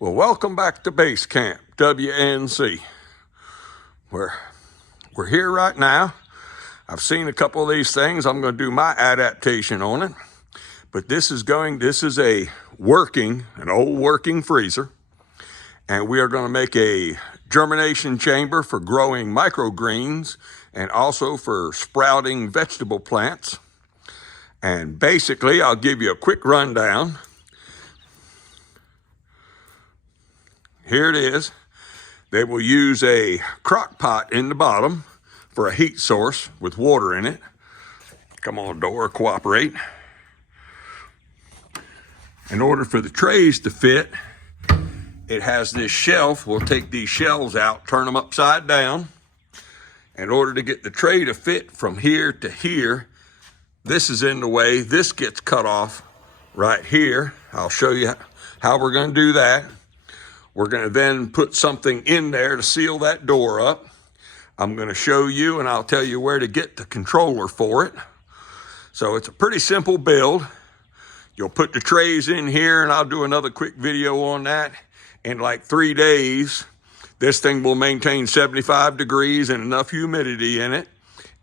Well, welcome back to Base Camp, WNC. We're here right now. I've seen a couple of these things. I'm going to do my adaptation on it. But this is an old working freezer. And we are going to make a germination chamber for growing microgreens and also for sprouting vegetable plants. And basically, I'll give you a quick rundown. Here it is. They will use a crock pot in the bottom for a heat source with water in it. Come on, door, cooperate. In order for the trays to fit, it has this shelf. We'll take these shelves out, turn them upside down. In order to get the tray to fit from here to here, this is in the way. This gets cut off right here. I'll show you how we're going to do that. We're going to then put something in there to seal that door up. I'm going to show you and I'll tell you where to get the controller for it. So it's a pretty simple build. You'll put the trays in here and I'll do another quick video on that. In like 3 days, this thing will maintain 75 degrees and enough humidity in it.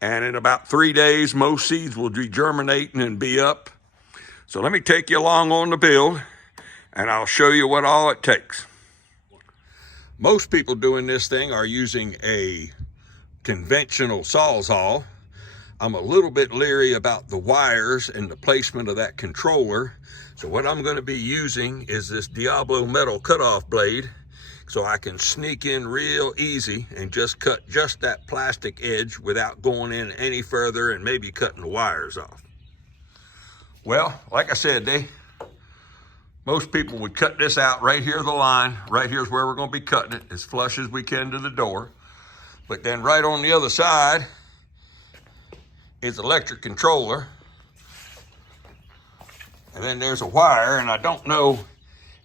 And in about 3 days, most seeds will be germinating and be up. So let me take you along on the build and I'll show you what all it takes. Most people doing this thing are using a conventional Sawzall. I'm a little bit leery about the wires and the placement of that controller. So what I'm going to be using is this Diablo metal cutoff blade so I can sneak in real easy and just cut just that plastic edge without going in any further and maybe cutting the wires off. Well, like I said, most people would cut this out right here, the line. Right here's where we're going to be cutting it, as flush as we can to the door. But then right on the other side is electric controller. And then there's a wire, and I don't know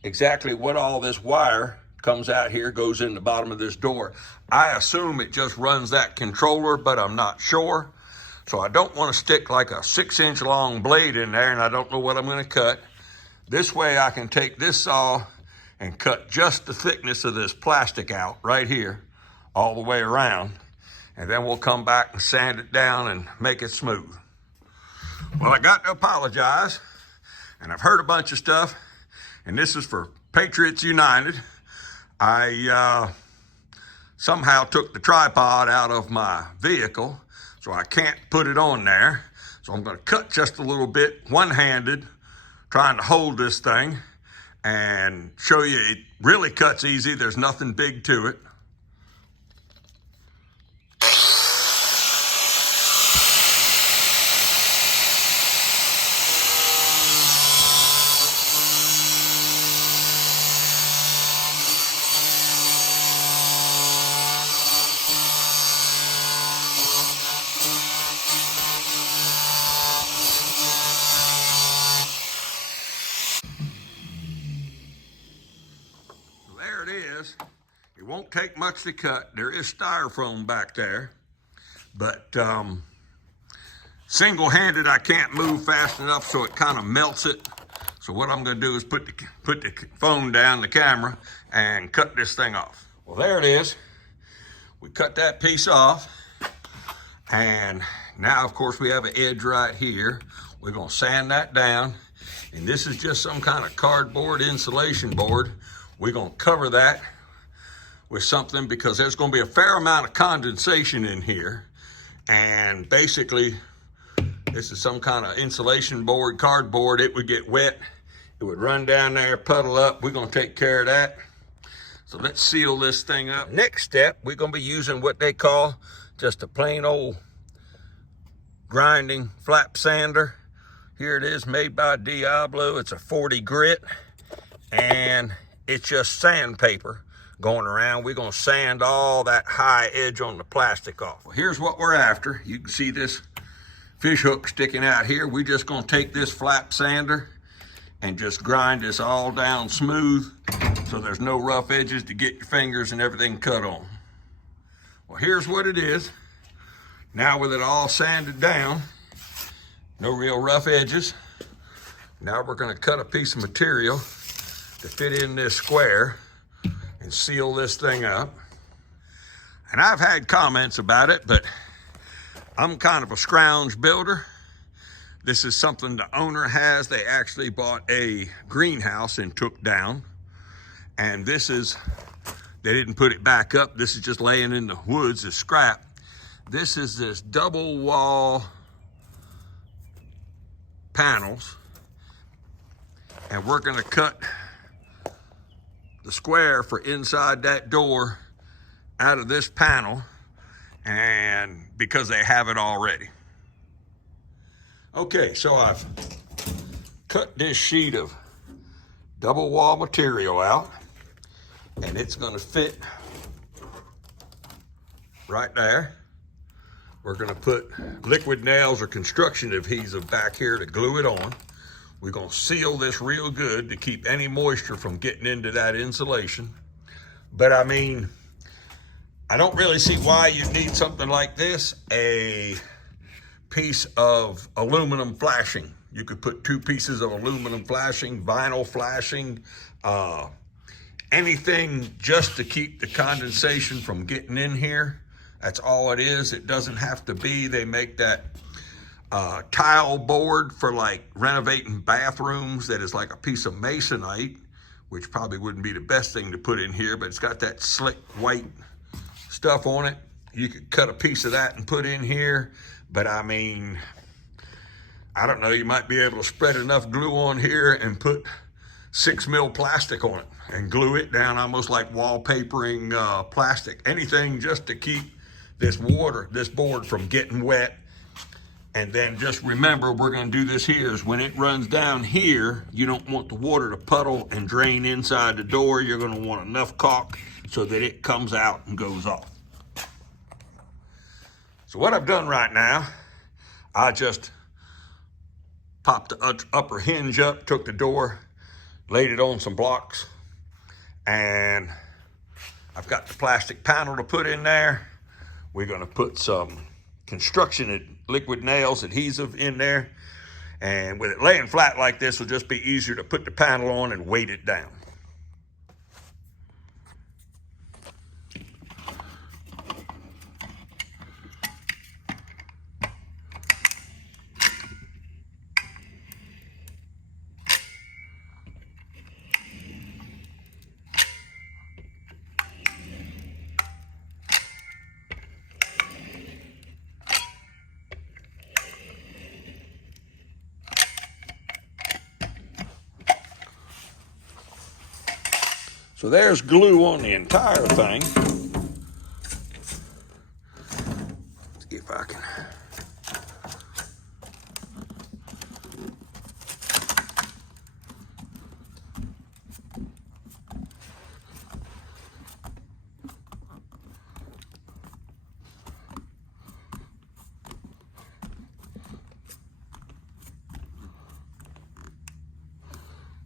exactly what all this wire comes out here, goes in the bottom of this door. I assume it just runs that controller, but I'm not sure. So I don't want to stick like a 6-inch long blade in there, and I don't know what I'm going to cut. This way I can take this saw and cut just the thickness of this plastic out right here, all the way around. And then we'll come back and sand it down and make it smooth. Well, I got to apologize, and I've heard a bunch of stuff, and this is for Patriots United. I somehow took the tripod out of my vehicle, so I can't put it on there. So I'm going to cut just a little bit, one-handed, trying to hold this thing and show you it really cuts easy. There's nothing big to it. There it is. It won't take much to cut. There is styrofoam back there, but single-handed I can't move fast enough, so it kind of melts it. So what I'm going to do is put the phone down, the camera, and cut this thing off. Well, there it is. We cut that piece off, and now, of course, we have an edge right here. We're going to sand that down, and this is just some kind of cardboard insulation board. We're going to cover that with something because there's going to be a fair amount of condensation in here. And basically, this is some kind of insulation board, cardboard. It would get wet. It would run down there, puddle up. We're going to take care of that. So let's seal this thing up. Next step, we're going to be using what they call just a plain old grinding flap sander. Here it is, made by Diablo. It's a 40 grit. And it's just sandpaper going around. We're going to sand all that high edge on the plastic off. Well, here's what we're after. You can see this fish hook sticking out here. We're just going to take this flap sander and just grind this all down smooth so there's no rough edges to get your fingers and everything cut on. Well, here's what it is. Now with it all sanded down, no real rough edges. Now we're going to cut a piece of material to fit in this square and seal this thing up. And I've had comments about it, but I'm kind of a scrounge builder. This is something the owner has. They actually bought a greenhouse and took down. And this is, they didn't put it back up. This is just laying in the woods as scrap. This is this double wall panels. And we're gonna cut the square for inside that door out of this panel, and because they have it already. Okay, so I've cut this sheet of double wall material out, and it's gonna fit right there. We're gonna put liquid nails or construction adhesive back here to glue it on. We're gonna seal this real good to keep any moisture from getting into that insulation. But I mean, I don't really see why you need something like this, a piece of aluminum flashing. You could put 2 pieces of aluminum flashing, vinyl flashing, anything just to keep the condensation from getting in here. That's all it is. It doesn't have to be, they make that tile board for like renovating bathrooms that is like a piece of masonite, which probably wouldn't be the best thing to put in here, but it's got that slick white stuff on it. You could cut a piece of that and put in here. But I mean, I don't know, you might be able to spread enough glue on here and put 6 mil plastic on it and glue it down almost like wallpapering plastic. Anything just to keep this board from getting wet. And then just remember, we're gonna do this here is when it runs down here, you don't want the water to puddle and drain inside the door. You're gonna want enough caulk so that it comes out and goes off. So what I've done right now, I just popped the upper hinge up, took the door, laid it on some blocks, and I've got the plastic panel to put in there. We're gonna put some construction liquid nails adhesive in there, and with it laying flat like this, it'll just be easier to put the panel on and weight it down. So there's glue on the entire thing. Let's see if I can.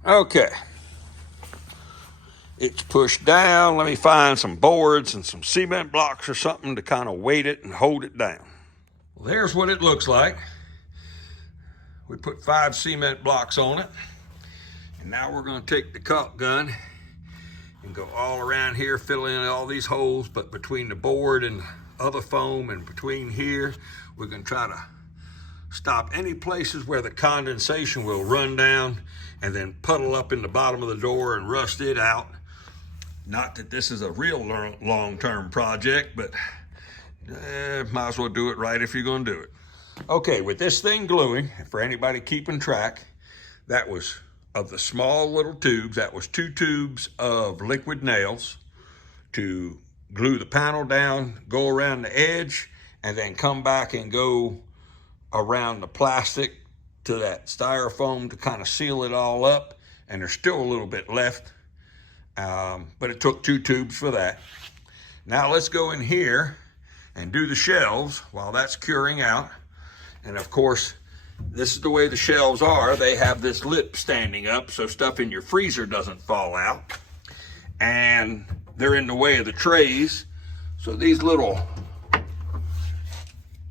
Okay. It's pushed down. Let me find some boards and some cement blocks or something to kind of weight it and hold it down. Well, there's what it looks like. We put 5 cement blocks on it. And now we're going to take the caulk gun and go all around here, fill in all these holes, but between the board and other foam and between here, we're going to try to stop any places where the condensation will run down and then puddle up in the bottom of the door and rust it out. Not that this is a real long-term project, but might as well do it right if you're gonna do it. Okay, with this thing gluing, for anybody keeping track, that was, of the small little tubes, that was 2 tubes of liquid nails to glue the panel down, go around the edge, and then come back and go around the plastic to that styrofoam to kind of seal it all up. And there's still a little bit left, but it took 2 tubes for that. Now let's go in here and do the shelves while that's curing out. And of course, this is the way the shelves are. They have this lip standing up so stuff in your freezer doesn't fall out. And they're in the way of the trays. So these little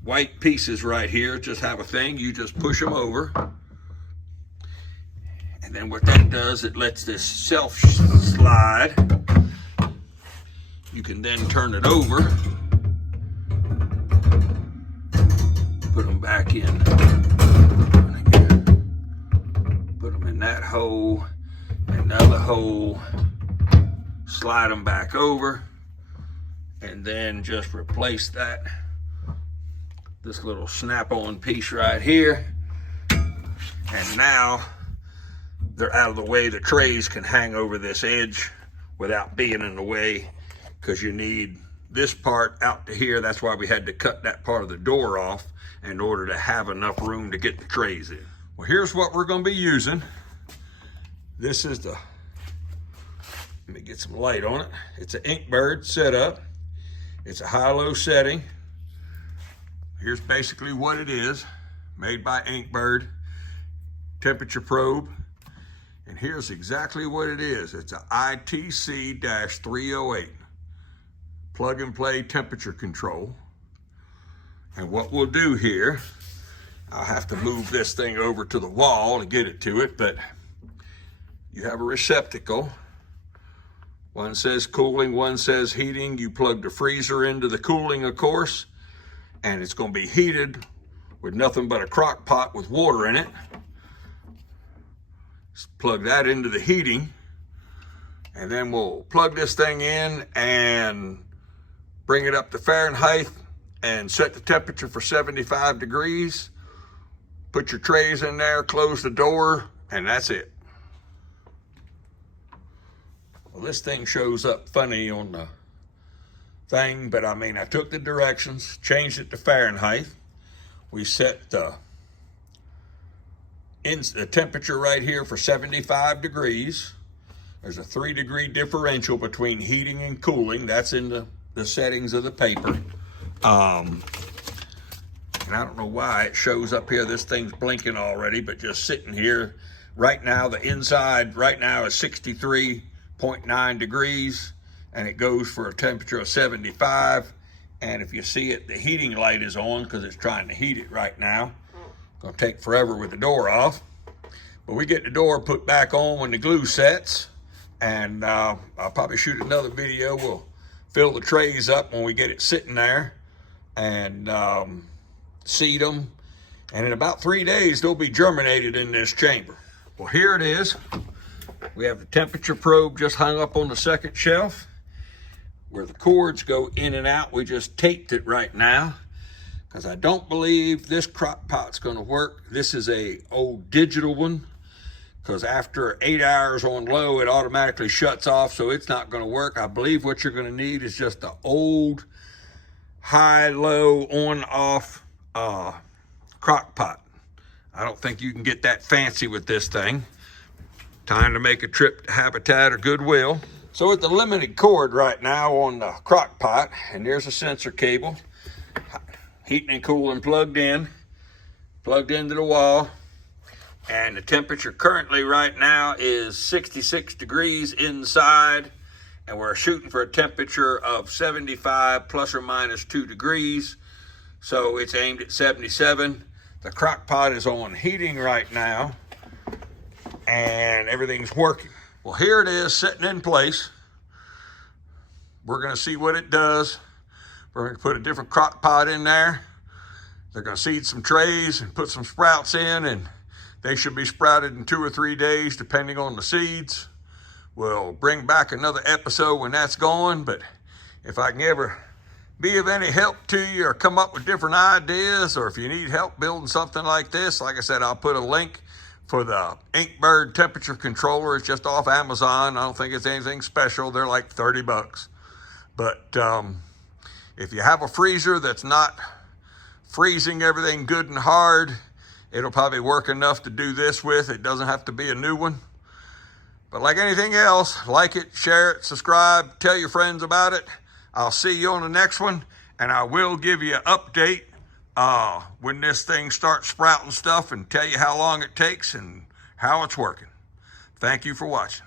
white pieces right here just have a thing. You just push them over. And then what that does, it lets this shelf slide. You can then turn it over, put them back in, put them in that hole, another hole, slide them back over, and then just replace this little snap-on piece right here. And now they're out of the way. The trays can hang over this edge without being in the way, because you need this part out to here. That's why we had to cut that part of the door off in order to have enough room to get the trays in. Well, here's what we're going to be using. This is let me get some light on it. It's an INKBIRD setup. It's a high-low setting. Here's basically what it is, made by INKBIRD. Temperature probe, and here's exactly what it is. It's an ITC-308 plug and play temperature control. And what we'll do here, I'll have to move this thing over to the wall to get it to it, but you have a receptacle. One says cooling, one says heating. You plug the freezer into the cooling, of course, and it's going to be heated with nothing but a crock pot with water in it. Plug that into the heating, and then we'll plug this thing in and bring it up to Fahrenheit and set the temperature for 75 degrees. Put your trays in there, close the door, and that's it. Well, this thing shows up funny on the thing, but I mean, I took the directions, changed it to Fahrenheit. We set the temperature right here for 75 degrees. There's a 3-degree differential between heating and cooling. That's in the settings of the paper. And I don't know why it shows up here. This thing's blinking already, but just sitting here. Right now, the inside right now is 63.9 degrees, and it goes for a temperature of 75. And if you see it, the heating light is on because it's trying to heat it right now. Gonna take forever with the door off, but we get the door put back on when the glue sets, and I'll probably shoot another video. We'll fill the trays up when we get it sitting there and seed them, and in about 3 days they'll be germinated in this chamber. Well, here it is. We have the temperature probe just hung up on the second shelf where the cords go in and out. We just taped it right now, because I don't believe this crock pot's gonna work. This is a old digital one, because after 8 hours on low, it automatically shuts off, so it's not gonna work. I believe what you're gonna need is just the old high-low on-off crock pot. I don't think you can get that fancy with this thing. Time to make a trip to Habitat or Goodwill. So it's the limited cord right now on the crock pot, and there's a sensor cable. Heating and cooling plugged into the wall, and the temperature currently right now is 66 degrees inside, and we're shooting for a temperature of 75 plus or minus 2 degrees, so it's aimed at 77. The crock pot is on heating right now, and everything's working. Well, here it is sitting in place. We're gonna see what it does. We're gonna put a different crock pot in there. They're gonna seed some trays and put some sprouts in, and they should be sprouted in 2 or 3 days, depending on the seeds. We'll bring back another episode when that's going, but if I can ever be of any help to you or come up with different ideas, or if you need help building something like this, like I said, I'll put a link for the INKBIRD temperature controller. It's just off Amazon. I don't think it's anything special. They're like 30 bucks. But if you have a freezer that's not freezing everything good and hard, it'll probably work enough to do this with. It doesn't have to be a new one. But like anything else, like it, share it, subscribe, tell your friends about it. I'll see you on the next one, and I will give you an update when this thing starts sprouting stuff and tell you how long it takes and how it's working. Thank you for watching.